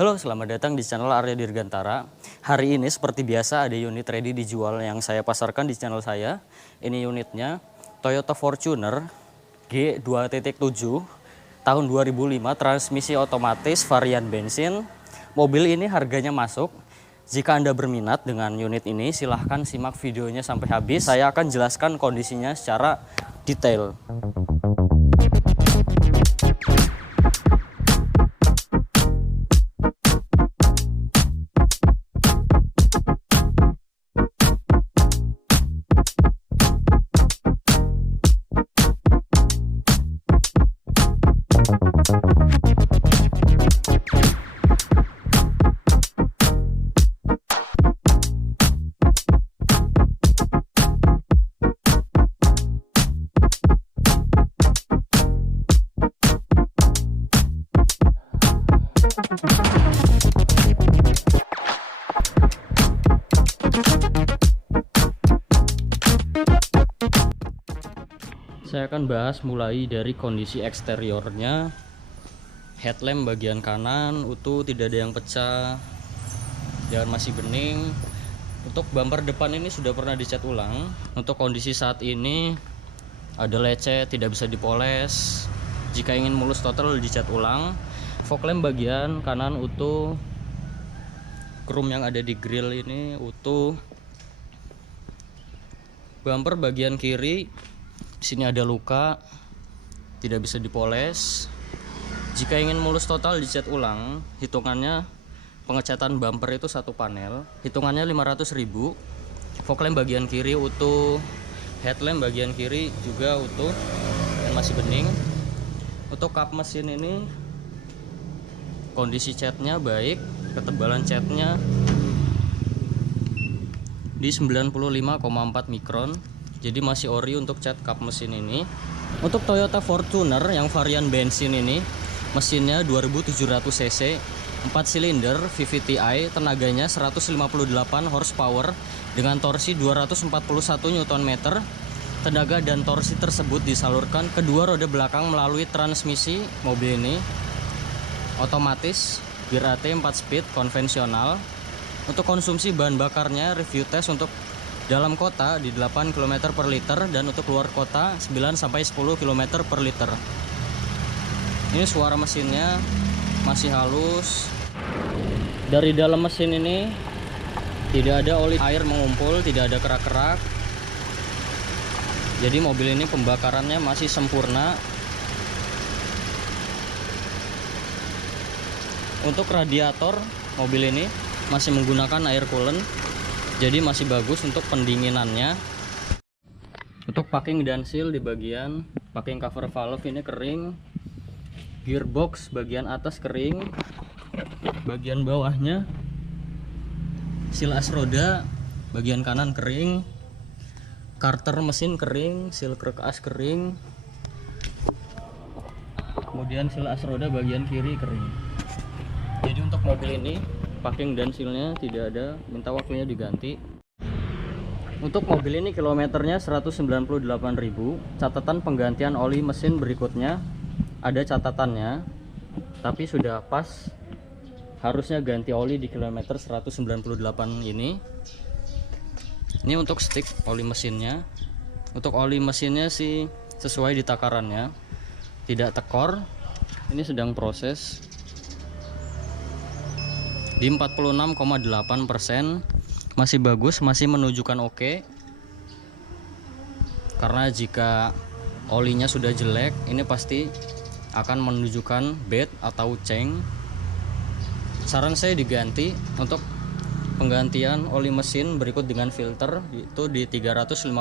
Halo, selamat datang di channel Arya Dirgantara. Hari ini seperti biasa ada unit ready dijual yang saya pasarkan di channel saya. Ini unitnya Toyota Fortuner G2.7 tahun 2005, transmisi otomatis varian bensin. Mobil ini harganya masuk. Jika Anda berminat dengan unit ini, silahkan simak videonya sampai habis. Saya akan jelaskan kondisinya secara detail. Saya akan bahas mulai dari kondisi eksteriornya. Headlamp bagian kanan utuh, tidak ada yang pecah dan masih bening. Untuk bumper depan ini sudah pernah dicat ulang. Untuk kondisi saat ini ada lecet, tidak bisa dipoles. Jika ingin mulus total dicat ulang. Fog lamp bagian kanan utuh. Krum yang ada di grill ini utuh. Bumper bagian kiri di sini ada luka, tidak bisa dipoles. Jika ingin mulus total dicat ulang, hitungannya pengecatan bumper itu satu panel, hitungannya 500.000. Fog lamp bagian kiri utuh, headlamp bagian kiri juga utuh dan masih bening. Untuk kap mesin ini kondisi catnya baik, ketebalan catnya di 95,4 mikron. Jadi masih ori untuk cat kap mesin ini. Untuk Toyota Fortuner yang varian bensin ini, mesinnya 2700 cc, 4 silinder VVTi, tenaganya 158 horsepower dengan torsi 241 Nm. Tenaga dan torsi tersebut disalurkan kedua roda belakang melalui transmisi mobil ini otomatis, gear AT 4 speed konvensional. Untuk konsumsi bahan bakarnya review test untuk dalam kota di 8 km per liter dan untuk luar kota 9-10 km per liter. Ini suara mesinnya masih halus. Dari dalam mesin ini tidak ada oli air mengumpul, tidak ada kerak-kerak. Jadi mobil ini pembakarannya masih sempurna. Untuk radiator mobil ini masih menggunakan air coolant. Jadi masih bagus untuk pendinginannya. Untuk packing dan seal di bagian packing cover valve ini kering. Gearbox bagian atas kering. Bagian bawahnya seal as roda bagian kanan kering. Karter mesin kering, seal krek as kering. Kemudian seal as roda bagian kiri kering. Jadi untuk mobil ini packing dan sealnya tidak ada, minta waktunya diganti. Untuk mobil ini kilometernya 198.000. Catatan penggantian oli mesin berikutnya ada catatannya, tapi sudah pas, harusnya ganti oli di kilometer 198 ini. Ini untuk stick oli mesinnya. Untuk oli mesinnya sih sesuai di takarannya, tidak tekor. Ini sedang proses di 46,8%. Masih bagus, masih menunjukkan oke. Karena jika olinya sudah jelek, ini pasti akan menunjukkan bad atau ceng. Saran saya diganti. Untuk penggantian oli mesin berikut dengan filter itu di 350.000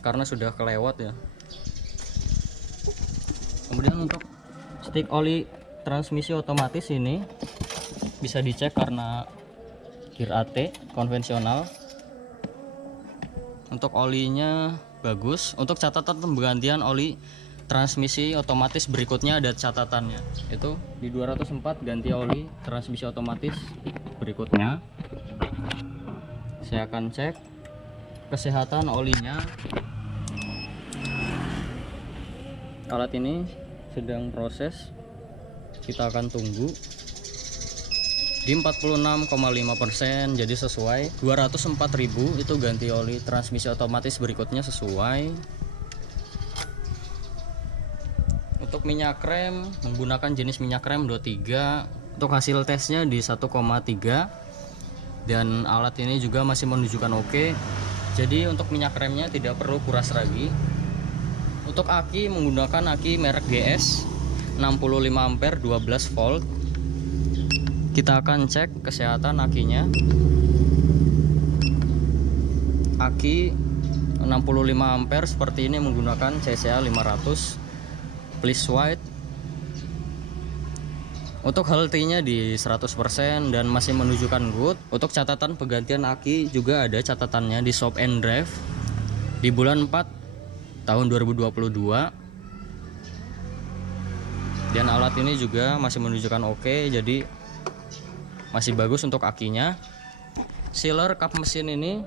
karena sudah kelewat ya. Kemudian untuk stick oli transmisi otomatis ini bisa dicek karena gear AT konvensional. Untuk olinya bagus. Untuk catatan penggantian oli transmisi otomatis berikutnya ada catatannya. Itu di 204 ganti oli transmisi otomatis berikutnya. Saya akan cek kesehatan olinya. Alat ini sedang proses. kita akan tunggu di 46,5%, jadi sesuai. 204.000 itu ganti oli transmisi otomatis berikutnya sesuai. Untuk minyak rem menggunakan jenis minyak rem 23. Untuk hasil tesnya di 1,3 dan alat ini juga masih menunjukkan oke. Jadi untuk minyak remnya tidak perlu kuras lagi. Untuk aki menggunakan aki merek GS 65 ampere 12 volt. Kita akan cek kesehatan akinya. Aki 65 ampere seperti ini menggunakan CCA 500 plus white. Untuk healthy-nya di 100% dan masih menunjukkan good. Untuk catatan penggantian aki juga ada catatannya di Shop and Drive di bulan 4 tahun 2022. Dan alat ini juga masih menunjukkan oke, jadi masih bagus untuk akinya. Sealer kap mesin ini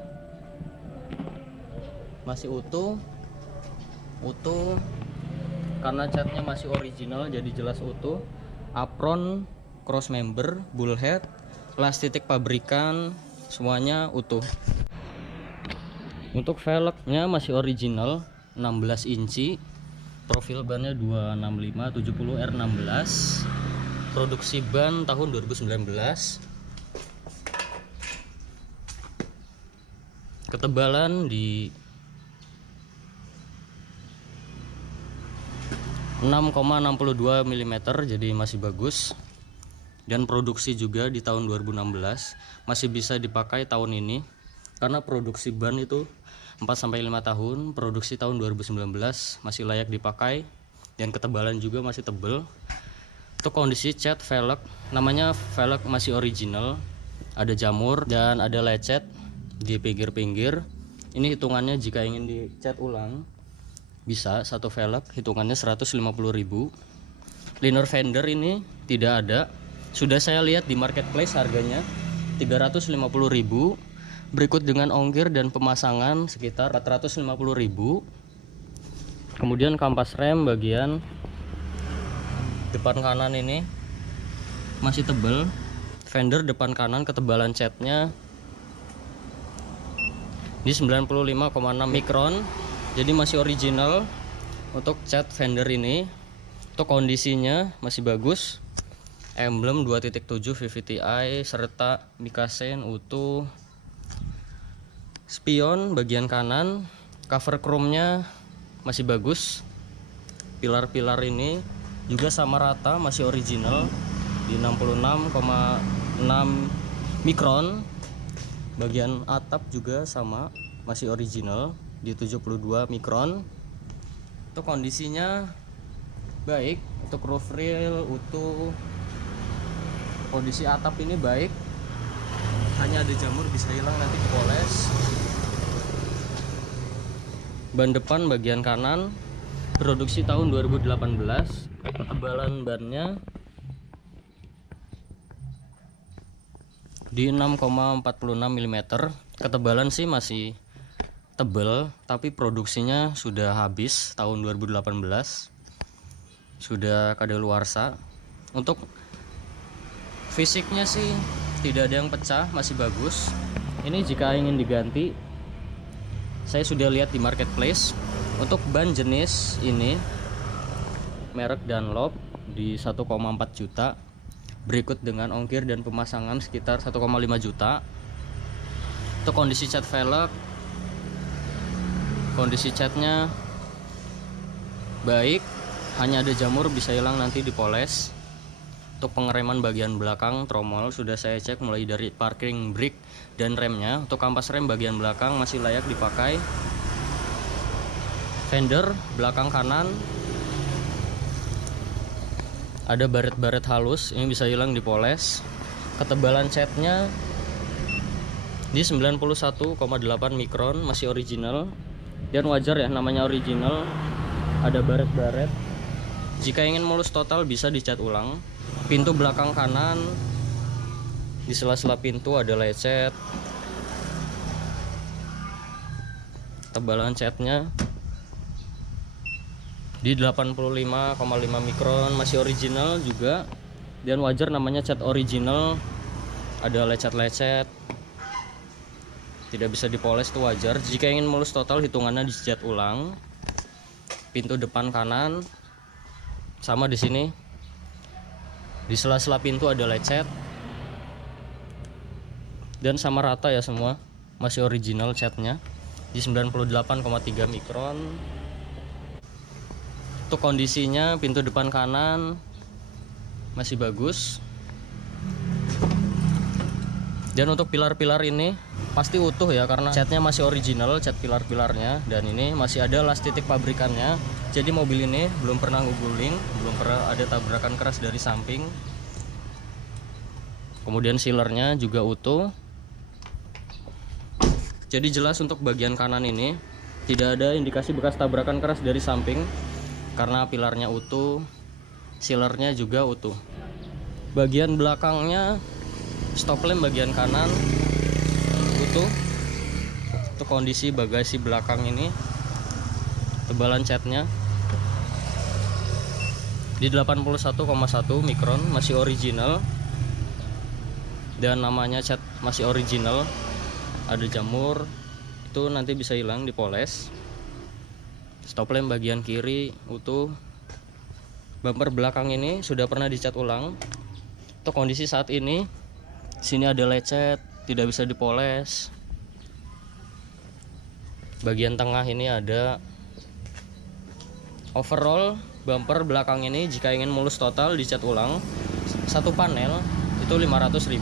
masih utuh karena catnya masih original, jadi jelas utuh. Apron, cross member, bullhead, las titik pabrikan semuanya utuh. Untuk velgnya masih original 16 inci, profil bannya 265 70 R16, produksi ban tahun 2019. Ketebalan di 6,62 mm, jadi masih bagus. Dan produksi juga di tahun 2016, masih bisa dipakai tahun ini karena produksi ban itu 4-5 tahun, produksi tahun 2019 masih layak dipakai dan ketebalan juga masih tebal. Untuk kondisi cat velg, namanya velg masih original, ada jamur dan ada lecet di pinggir-pinggir. Ini hitungannya jika ingin dicat ulang bisa satu velg hitungannya 150.000. Liner fender ini tidak ada, sudah saya lihat di marketplace harganya 350.000. Berikut dengan ongkir dan pemasangan sekitar 450.000. Kemudian kampas rem bagian depan kanan ini masih tebal. Fender depan kanan ketebalan catnya di 95,6 mikron, jadi masih original untuk cat fender ini. Untuk kondisinya masih bagus. Emblem 2.7 VVTi serta mikasen utuh. Spion bagian kanan, cover chrome-nya masih bagus. Pilar-pilar ini juga sama rata, masih original di 66,6 mikron. Bagian atap juga sama, masih original di 72 mikron. Untuk kondisinya baik, untuk roof rail utuh. Kondisi atap ini baik, hanya ada jamur bisa hilang nanti dipoles. Ban depan bagian kanan produksi tahun 2018. Ketebalan bannya di 6,46 mm. Ketebalan sih masih tebal, tapi produksinya sudah habis tahun 2018, sudah kadaluarsa. Untuk fisiknya sih tidak ada yang pecah, masih bagus. Ini jika ingin diganti, saya sudah lihat di marketplace. Untuk ban jenis ini merek Dunlop di 1,4 juta, berikut dengan ongkir dan pemasangan sekitar 1,5 juta. Untuk kondisi cat velg, kondisi catnya baik, hanya ada jamur bisa hilang nanti dipoles. Untuk pengereman bagian belakang tromol sudah saya cek mulai dari parking brake dan remnya. Untuk kampas rem bagian belakang masih layak dipakai. Fender belakang kanan ada baret-baret halus, ini bisa hilang dipoles. Ketebalan catnya di 91,8 mikron, masih original dan wajar ya, namanya original, ada baret-baret. Jika ingin mulus total bisa dicat ulang. Pintu belakang kanan di sela-sela pintu ada lecet. Tebalan catnya di 85,5 mikron, masih original juga. Dan wajar namanya cat original, ada lecet-lecet, tidak bisa dipoles, itu wajar. Jika ingin mulus total, hitungannya dicat ulang. Pintu depan kanan sama di sini, di sela-sela pintu ada lecet, dan sama rata ya semua, masih original catnya di 98,3 mikron. Untuk kondisinya pintu depan kanan masih bagus. Dan untuk pilar-pilar ini pasti utuh ya, karena catnya masih original, cat pilar-pilarnya. Dan ini masih ada las titik pabrikannya. Jadi mobil ini belum pernah nguguling, belum pernah ada tabrakan keras dari samping. Kemudian sealernya juga utuh. Jadi jelas untuk bagian kanan ini tidak ada indikasi bekas tabrakan keras dari samping, karena pilarnya utuh, sealernya juga utuh. Bagian belakangnya, stop lamp bagian kanan utuh. Untuk kondisi bagasi belakang ini, tebalan catnya di 81,1 mikron, masih original. Dan namanya cat masih original. Ada jamur, itu nanti bisa hilang dipoles. Stop lamp bagian kiri utuh. Bumper belakang ini sudah pernah dicat ulang. Untuk kondisi saat ini, sini ada lecet, tidak bisa dipoles. Bagian tengah ini ada. Overall bumper belakang ini jika ingin mulus total dicat ulang, satu panel itu 500.000.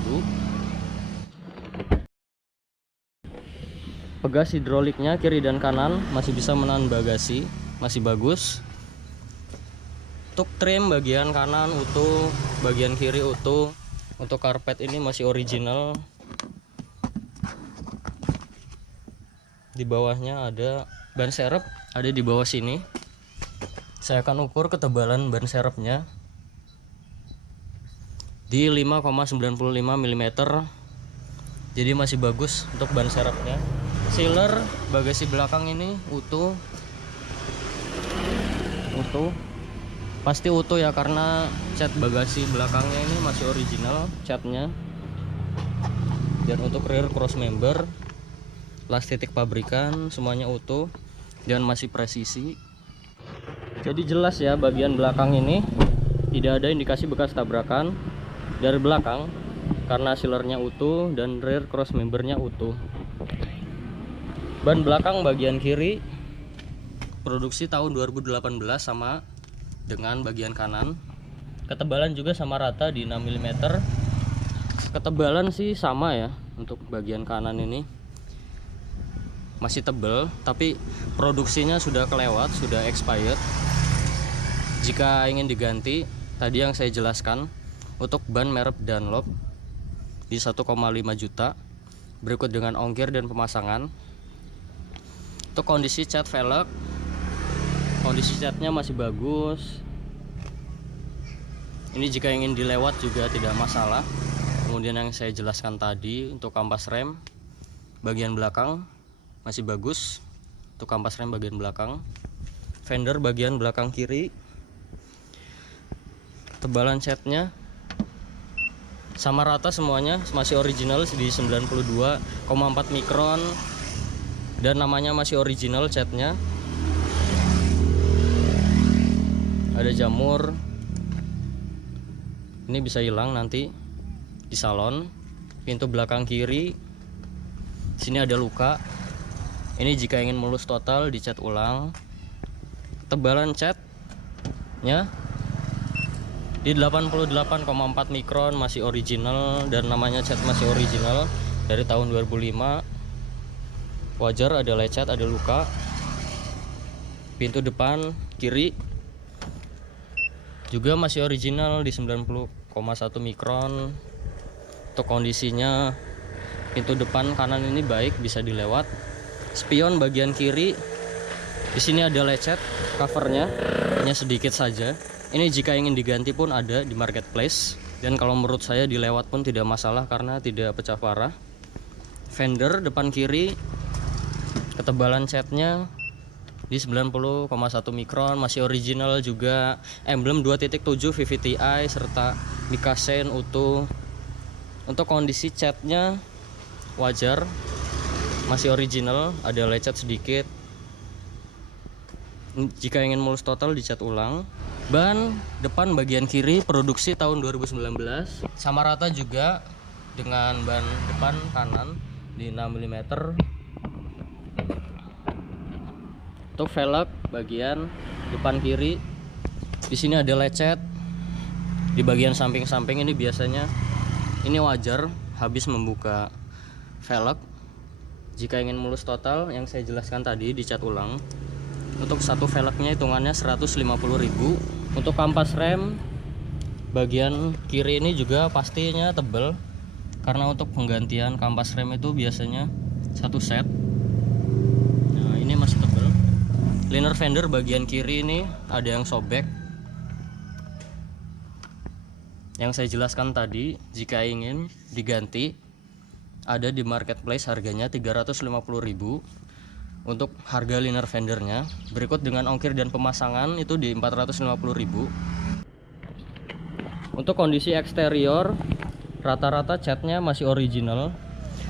Pegas hidroliknya kiri dan kanan masih bisa menahan bagasi, masih bagus. Untuk trim bagian kanan utuh, bagian kiri utuh. Untuk karpet ini masih original. Di bawahnya ada ban serep, ada di bawah sini. Saya akan ukur ketebalan ban serepnya di 5,95 mm. Jadi masih bagus untuk ban serepnya. Sealer bagasi belakang ini utuh. Pasti utuh ya, karena cat bagasi belakangnya ini masih original catnya. Dan untuk rear cross member, las titik pabrikan semuanya utuh dan masih presisi. Jadi jelas ya, bagian belakang ini tidak ada indikasi bekas tabrakan dari belakang, karena sealernya utuh dan rear cross membernya utuh. Ban belakang bagian kiri produksi tahun 2018 sama dengan bagian kanan. Ketebalan juga sama rata di 6 mm. Ketebalan sih sama ya. Untuk bagian kanan ini masih tebal, tapi produksinya sudah kelewat, sudah expired. Jika ingin diganti, tadi yang saya jelaskan, untuk ban merek Dunlop di 1,5 juta, berikut dengan ongkir dan pemasangan. Untuk kondisi cat velg, kondisi catnya masih bagus. Ini jika ingin dilewat juga tidak masalah. Kemudian yang saya jelaskan tadi, untuk kampas rem bagian belakang masih bagus. Untuk kampas rem bagian belakang. Fender bagian belakang kiri, tebalan catnya sama rata semuanya, masih original di 92,4 mikron. Dan namanya masih original catnya. Ada jamur, ini bisa hilang nanti di salon. Pintu belakang kiri, sini ada luka. Ini jika ingin mulus total dicat ulang. Tebalan catnya di 88,4 mikron, masih original. Dan namanya cat masih original dari tahun 2005. Wajar ada lecet, ada luka. Pintu depan kiri juga masih original di 90,1 mikron. Untuk kondisinya, pintu depan kanan ini baik, bisa dilewat. Spion bagian kiri, di sini ada lecet covernya, hanya sedikit saja. Ini jika ingin diganti pun ada di marketplace. Dan kalau menurut saya dilewat pun tidak masalah karena tidak pecah parah. Fender depan kiri, ketebalan catnya di 90,1 mikron, masih original juga. Emblem 2.7 VVTi serta dikasen utuh. Untuk kondisi catnya wajar, masih original, ada lecet sedikit. Jika ingin mulus total dicat ulang. Ban depan bagian kiri produksi tahun 2019, sama rata juga dengan ban depan kanan di 6 mm. Untuk velg bagian depan kiri, di sini ada lecet. Di bagian samping-samping ini biasanya ini wajar habis membuka velg. Jika ingin mulus total yang saya jelaskan tadi dicat ulang. Untuk satu velgnya hitungannya 150.000. Untuk kampas rem bagian kiri ini juga pastinya tebal, karena untuk penggantian kampas rem itu biasanya satu set. Nah, ini masih tebal. Liner fender bagian kiri ini ada yang sobek. Yang saya jelaskan tadi, jika ingin diganti ada di marketplace, harganya 350.000 untuk harga liner fendernya. Berikut dengan ongkir dan pemasangan itu di 450.000. Untuk kondisi eksterior, rata-rata catnya masih original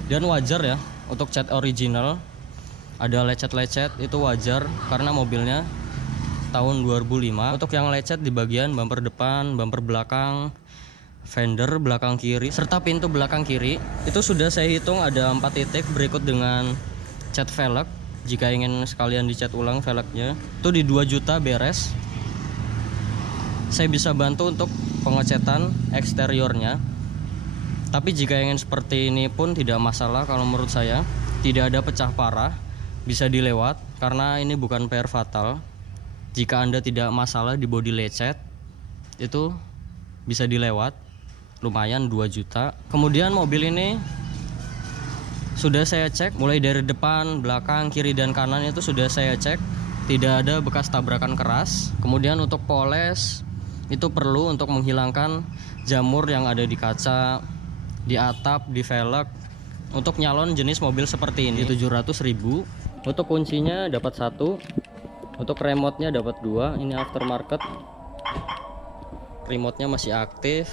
dan wajar ya. Untuk cat original ada lecet-lecet, itu wajar karena mobilnya tahun 2005. Untuk yang lecet di bagian bumper depan, bumper belakang, fender belakang kiri, serta pintu belakang kiri itu sudah saya hitung ada 4 titik. Berikut dengan cat velg, jika ingin sekalian dicat ulang velgnya itu di 2 juta beres. Saya bisa bantu untuk pengecetan eksteriornya, tapi jika ingin seperti ini pun tidak masalah. Kalau menurut saya tidak ada pecah parah, bisa dilewat karena ini bukan PR fatal. Jika Anda tidak masalah di bodi lecet, itu bisa dilewat, lumayan 2 juta. Kemudian mobil ini sudah saya cek mulai dari depan, belakang, kiri dan kanan itu sudah saya cek, tidak ada bekas tabrakan keras. Kemudian untuk poles itu perlu untuk menghilangkan jamur yang ada di kaca, di atap, di velg. Untuk nyalon jenis mobil seperti ini 700.000. Untuk kuncinya dapat 1, untuk remote-nya dapat 2. Ini aftermarket, remote-nya masih aktif.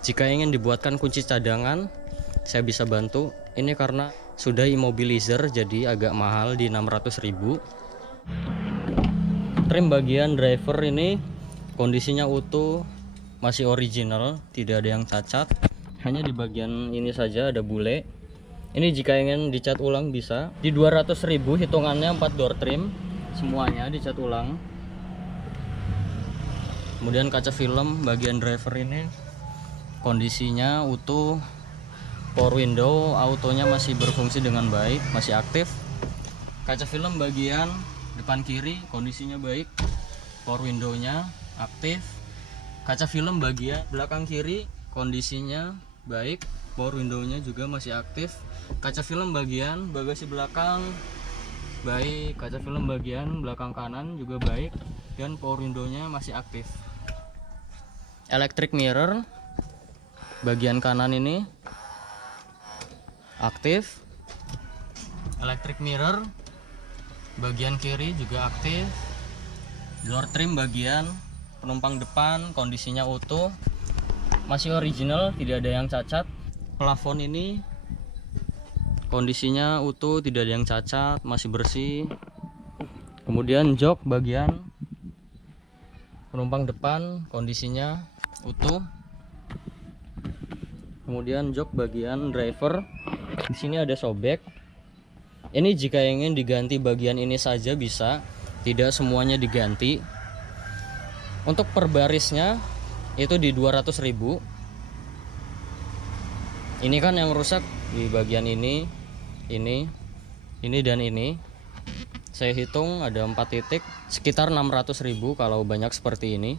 Jika ingin dibuatkan kunci cadangan, saya bisa bantu. Ini karena sudah immobilizer jadi agak mahal di 600.000. Trim bagian driver ini kondisinya utuh, masih original, tidak ada yang cacat. Hanya di bagian ini saja ada bule. Ini jika ingin dicat ulang bisa. Di 200.000 hitungannya 4 door trim, semuanya dicat ulang. Kemudian kaca film bagian driver ini kondisinya utuh. Power window autonya masih berfungsi dengan baik, masih aktif. Kaca film bagian depan kiri kondisinya baik, power window-nya aktif. Kaca film bagian belakang kiri kondisinya baik, power window-nya juga masih aktif. Kaca film bagian bagasi belakang baik, kaca film bagian belakang kanan juga baik, dan power window-nya masih aktif. Electric mirror bagian kanan ini aktif. Electric mirror bagian kiri juga aktif. Door trim bagian penumpang depan kondisinya utuh, masih original, tidak ada yang cacat. Plafon ini kondisinya utuh, tidak ada yang cacat, masih bersih. Kemudian jok bagian penumpang depan kondisinya utuh. Kemudian jok bagian driver di sini ada sobek. Ini jika ingin diganti bagian ini saja bisa, tidak semuanya diganti. Untuk per barisnya itu di 200.000. Ini kan yang rusak di bagian ini dan ini. Saya hitung ada 4 titik, sekitar 600.000 kalau banyak seperti ini.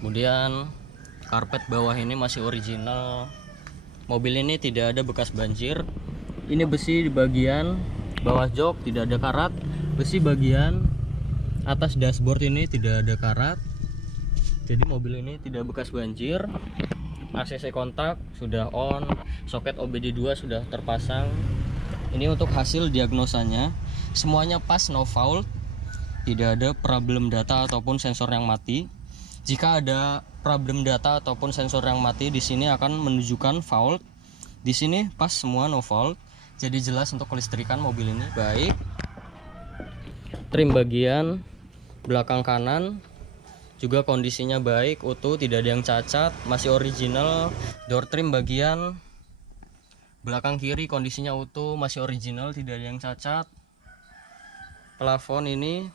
Kemudian karpet bawah ini masih original. Mobil ini tidak ada bekas banjir. Ini besi di bagian bawah jok tidak ada karat. Besi bagian atas dashboard ini tidak ada karat. Jadi mobil ini tidak bekas banjir. ACC kontak sudah on, soket OBD2 sudah terpasang. Ini untuk hasil diagnosanya, semuanya pas, no fault, tidak ada problem data ataupun sensor yang mati. Jika ada problem data ataupun sensor yang mati, di sini akan menunjukkan fault. Di sini pas semua no fault. Jadi jelas untuk kelistrikan mobil ini baik. Trim bagian belakang kanan juga kondisinya baik, utuh, tidak ada yang cacat, masih original. Door trim bagian belakang kiri kondisinya utuh, masih original, tidak ada yang cacat. Plafon ini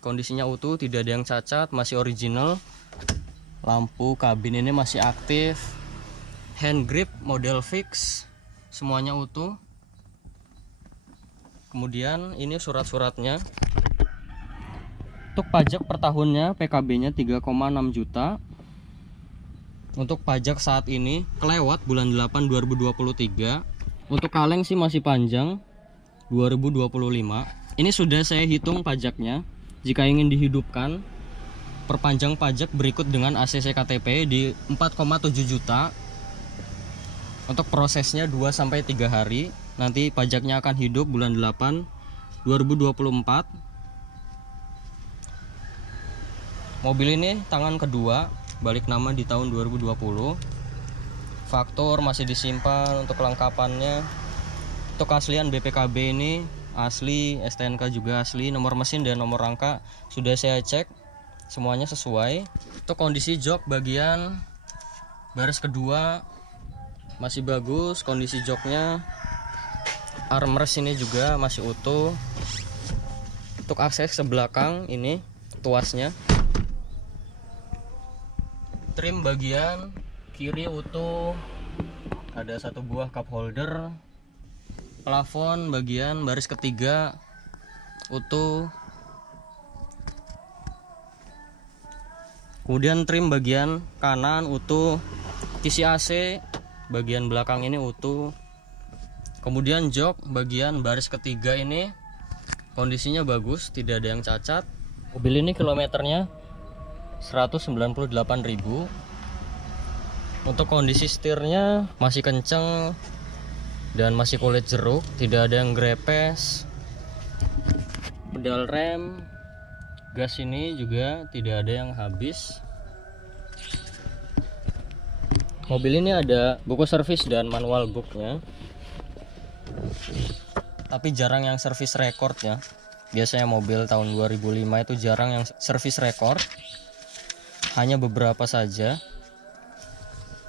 kondisinya utuh, tidak ada yang cacat, masih original. Lampu kabin ini masih aktif. Hand grip model fix, semuanya utuh. Kemudian ini surat-suratnya. Untuk pajak per tahunnya PKB-nya 3,6 juta. Untuk pajak saat ini kelewat bulan 8 2023. Untuk kaleng sih masih panjang 2025. Ini sudah saya hitung pajaknya. Jika ingin dihidupkan, perpanjang pajak berikut dengan ACC KTP di 4,7 juta. Untuk prosesnya 2-3 hari. Nanti pajaknya akan hidup bulan 8 2024. Mobil ini tangan kedua, balik nama di tahun 2020. Faktur masih disimpan untuk kelengkapannya. Untuk keaslian BPKB ini asli, STNK juga asli, nomor mesin dan nomor rangka sudah saya cek, semuanya sesuai. Untuk kondisi jok bagian baris kedua masih bagus kondisi joknya. Armrest ini juga masih utuh. Untuk akses ke belakang ini tuasnya. Trim bagian kiri utuh, ada satu buah cup holder. Plafon bagian baris ketiga utuh. Kemudian trim bagian kanan utuh. Kisi AC bagian belakang ini utuh. Kemudian jok bagian baris ketiga ini kondisinya bagus, tidak ada yang cacat. Mobil ini kilometernya 198.000. Untuk kondisi setirnya masih kenceng dan masih kulit jeruk, tidak ada yang grepes. Pedal rem, gas ini juga tidak ada yang habis. Mobil ini ada buku servis dan manual booknya, tapi jarang yang servis record ya. Biasanya mobil tahun 2005 itu jarang yang servis record, hanya beberapa saja.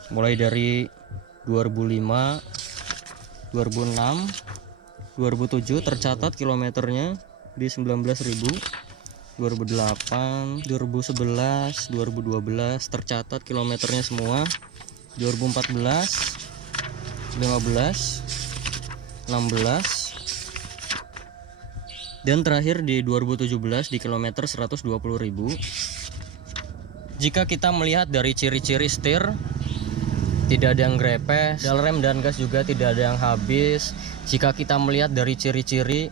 Mulai dari 2005, 2006, 2007 tercatat kilometernya di 19.000. 2008, 2011, 2012 tercatat kilometernya semua. 2014, 15, 16, dan terakhir di 2017 di kilometer 120.000. Jika kita melihat dari ciri-ciri setir, tidak ada yang grepes, pedal rem dan gas juga tidak ada yang habis. Jika kita melihat dari ciri-ciri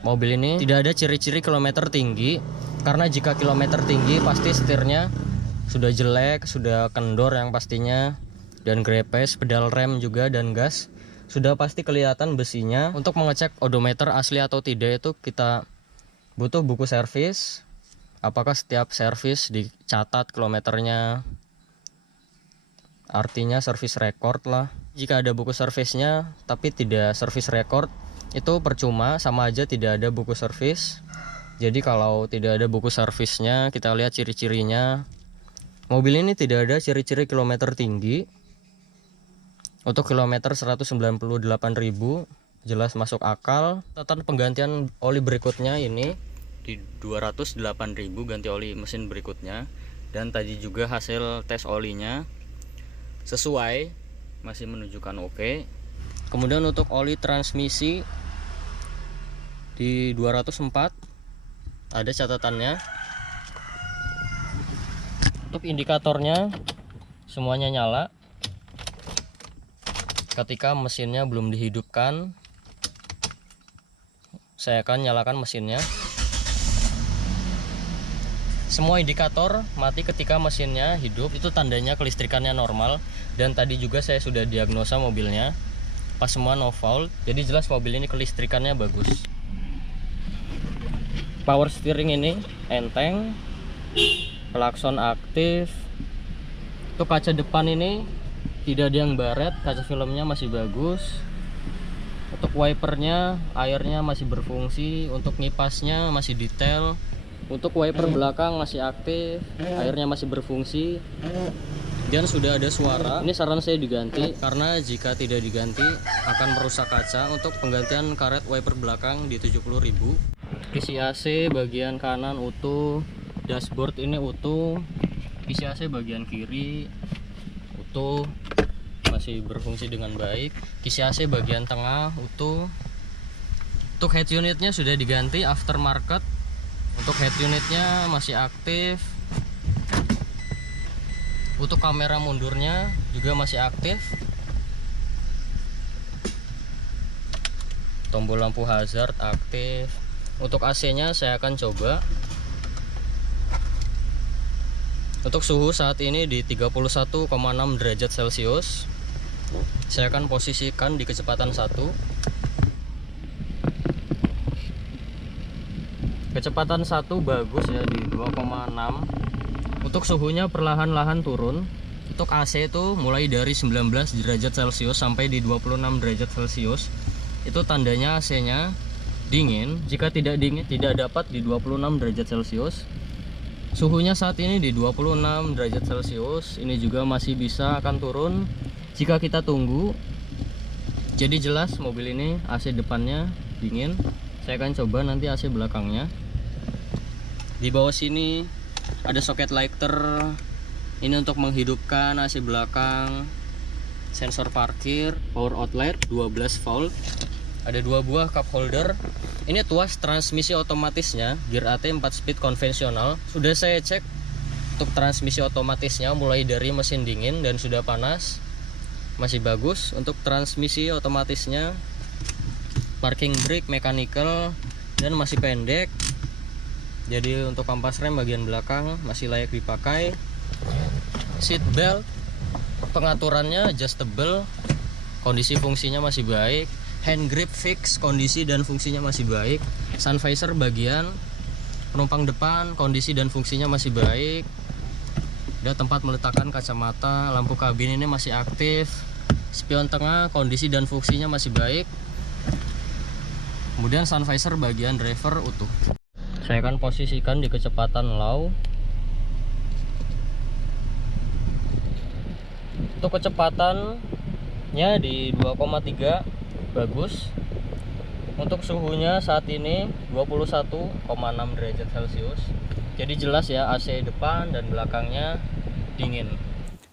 mobil ini, tidak ada ciri-ciri kilometer tinggi, karena jika kilometer tinggi pasti setirnya sudah jelek, sudah kendor yang pastinya, dan grepes. Pedal rem juga dan gas sudah pasti kelihatan besinya. Untuk mengecek odometer asli atau tidak itu kita butuh buku servis. Apakah setiap servis dicatat kilometernya, artinya servis record lah. Jika ada buku servisnya tapi tidak servis record, itu percuma, sama aja tidak ada buku servis. Jadi kalau tidak ada buku servisnya, kita lihat ciri-cirinya. Mobil ini tidak ada ciri-ciri kilometer tinggi. Untuk kilometer 198.000 jelas masuk akal. Catatan penggantian oli berikutnya ini di 208.000 ganti oli mesin berikutnya. Dan tadi juga hasil tes olinya sesuai, masih menunjukkan oke. Kemudian untuk oli transmisi di 204 ada catatannya. Untuk indikatornya semuanya nyala. Ketika mesinnya belum dihidupkan, saya akan nyalakan mesinnya. Semua indikator mati ketika mesinnya hidup, itu tandanya kelistrikannya normal. Dan tadi juga saya sudah diagnosa mobilnya, pas semua no fault, jadi jelas mobil ini kelistrikannya bagus. Power steering ini enteng, klakson aktif. Untuk kaca depan ini tidak ada yang baret, kaca filmnya masih bagus. Untuk wipernya, airnya masih berfungsi. Untuk ngipasnya masih detail. Untuk wiper belakang masih aktif, airnya masih berfungsi. Dan sudah ada suara. Ini saran saya diganti karena jika tidak diganti akan merusak kaca. Untuk penggantian karet wiper belakang di 70.000. Kisi AC bagian kanan utuh, dashboard ini utuh. Kisi AC bagian kiri utuh, masih berfungsi dengan baik. Kisi AC bagian tengah utuh. Untuk head unitnya sudah diganti aftermarket. Untuk head unitnya masih aktif. Untuk kamera mundurnya juga masih aktif. Tombol lampu hazard aktif. Untuk AC-nya saya akan coba. Untuk suhu saat ini di 31,6 derajat Celcius. Saya akan posisikan di kecepatan 1. Kecepatan 1 bagus ya, di 2,6. Untuk suhunya perlahan-lahan turun. Untuk AC itu mulai dari 19 derajat Celcius sampai di 26 derajat Celcius. Itu tandanya AC-nya dingin. Jika tidak dingin, tidak dapat di 26 derajat Celcius. Suhunya saat ini di 26 derajat Celcius. Ini juga masih bisa akan turun jika kita tunggu. Jadi jelas mobil ini AC depannya dingin. Saya akan coba nanti AC belakangnya. Di bawah sini ada soket lighter. Ini untuk menghidupkan AC belakang. Sensor parkir, power outlet 12 volt. Ada 2 buah cup holder. Ini tuas transmisi otomatisnya, gear AT 4 speed konvensional. Sudah saya cek untuk transmisi otomatisnya mulai dari mesin dingin dan sudah panas. Masih bagus. Untuk transmisi otomatisnya, parking brake mechanical dan masih pendek. Jadi untuk kampas rem bagian belakang masih layak dipakai. Seat belt pengaturannya adjustable. Kondisi fungsinya masih baik. Hand grip fix, kondisi dan fungsinya masih baik. Sun visor bagian penumpang depan, kondisi dan fungsinya masih baik. Ada tempat meletakkan kacamata. Lampu kabin ini masih aktif. Spion tengah, kondisi dan fungsinya masih baik. Kemudian sun visor bagian driver utuh. Saya akan posisikan di kecepatan low. Untuk kecepatannya di 2,3 bagus. Untuk suhunya saat ini 21,6 derajat Celcius. Jadi jelas ya, AC depan dan belakangnya dingin.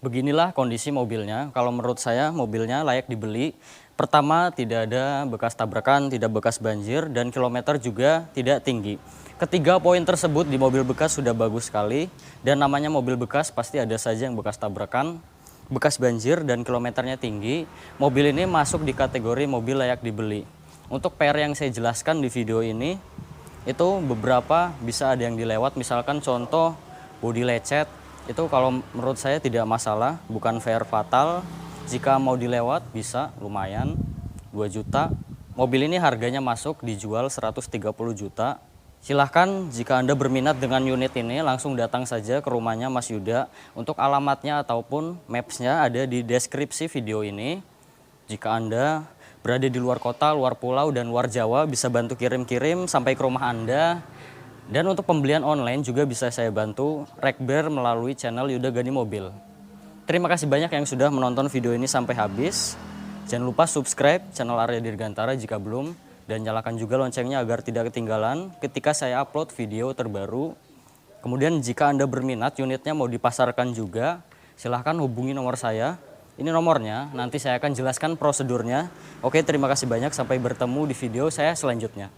Beginilah kondisi mobilnya. Kalau menurut saya mobilnya layak dibeli. Pertama, tidak ada bekas tabrakan, tidak bekas banjir, dan kilometer juga tidak tinggi. Ketiga poin tersebut di mobil bekas sudah bagus sekali. Dan namanya mobil bekas pasti ada saja yang bekas tabrakan, bekas banjir, dan kilometernya tinggi. Mobil ini masuk di kategori mobil layak dibeli. Untuk PR yang saya jelaskan di video ini, itu beberapa bisa ada yang dilewat. Misalkan contoh bodi lecet, itu kalau menurut saya tidak masalah, bukan PR fatal. Jika mau dilewat bisa, lumayan 2 juta. Mobil ini harganya masuk dijual 130 juta. Silahkan jika Anda berminat dengan unit ini langsung datang saja ke rumahnya Mas Yuda. Untuk alamatnya ataupun mapsnya ada di deskripsi video ini. Jika Anda berada di luar kota, luar pulau, dan luar Jawa bisa bantu kirim-kirim sampai ke rumah Anda. Dan untuk pembelian online juga bisa saya bantu rekber melalui channel Yuda Gani Mobil. Terima kasih banyak yang sudah menonton video ini sampai habis. Jangan lupa subscribe channel Arya Dirgantara jika belum. Dan nyalakan juga loncengnya agar tidak ketinggalan ketika saya upload video terbaru. Kemudian jika Anda berminat unitnya mau dipasarkan juga, silahkan hubungi nomor saya. Ini nomornya, nanti saya akan jelaskan prosedurnya. Oke, terima kasih banyak, sampai bertemu di video saya selanjutnya.